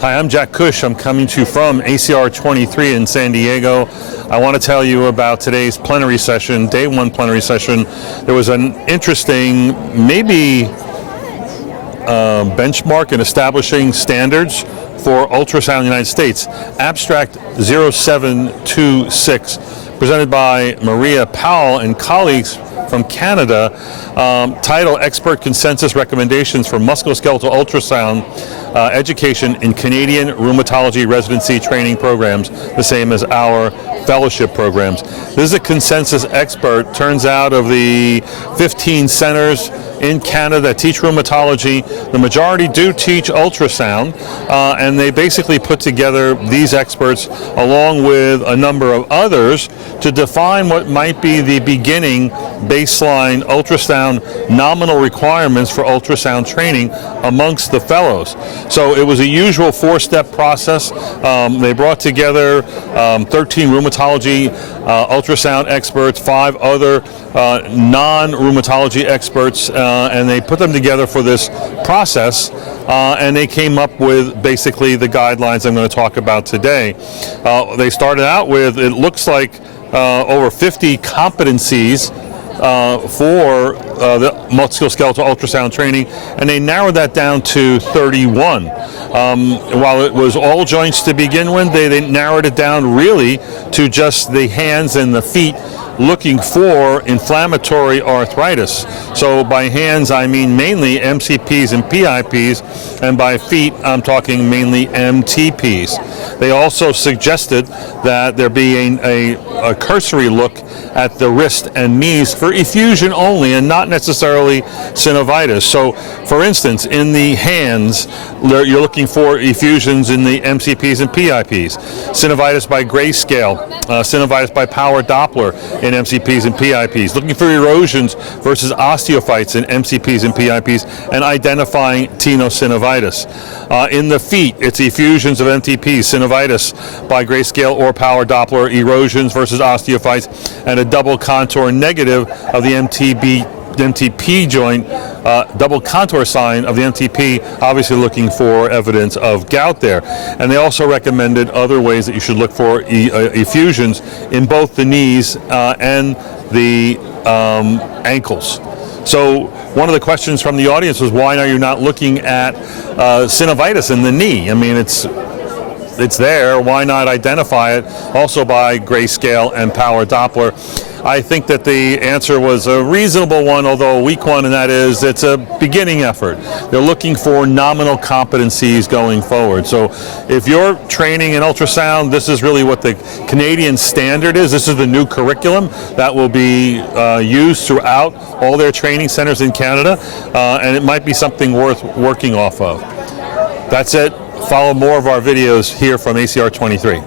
Hi, I'm Jack Cush. I'm coming to you from ACR 23 in San Diego. I want to tell you about today's plenary session, day one plenary session. There was an interesting, maybe benchmark in establishing standards for ultrasound in the United States. Abstract 0726, presented by Maria Powell and colleagues from Canada, title Expert Consensus Recommendations for Musculoskeletal Ultrasound Education in Canadian Rheumatology Residency Training Programs, the same as our fellowship programs. This is a consensus expert. Turns out of the 15 centers in Canada that teach rheumatology, the majority do teach ultrasound, and they basically put together these experts along with a number of others to define what might be the beginning baseline ultrasound nominal requirements for ultrasound training amongst the fellows. So it was a usual four-step process. They brought together 13 rheumatology ultrasound experts, 5 other non-rheumatology experts, and they put them together for this process, and they came up with basically the guidelines I'm going to talk about today. They started out with, it looks like, over 50 competencies for the musculoskeletal ultrasound training, and they narrowed that down to 31. While it was all joints to begin with, they narrowed it down really to just the hands and the feet, looking for inflammatory arthritis. So by hands, I mean mainly MCPs and PIPs, and by feet, I'm talking mainly MTPs. They also suggested that there be a cursory look at the wrist and knees for effusion only and not necessarily synovitis. So, for instance, in the hands, you're looking for effusions in the MCPs and PIPs, synovitis by grayscale, synovitis by power Doppler in MCPs and PIPs, looking for erosions versus osteophytes in MCPs and PIPs, and identifying tenosynovitis. In the feet, it's effusions of MTPs, synovitis by grayscale or power Doppler, erosions versus osteophytes, and a double contour negative of the MTP joint, double contour sign of the MTP, obviously looking for evidence of gout there. And they also recommended other ways that you should look for effusions in both the knees and the ankles. So one of the questions from the audience was, why are you not looking at synovitis in the knee? I mean, it's there. Why not identify it also by grayscale and power Doppler? I think that the answer was a reasonable one, although a weak one, and that is it's a beginning effort. They're looking for nominal competencies going forward. So if you're training in ultrasound, this is really what the Canadian standard is. This is the new curriculum that will be used throughout all their training centers in Canada, and it might be something worth working off of. That's it. Follow more of our videos here from ACR 23.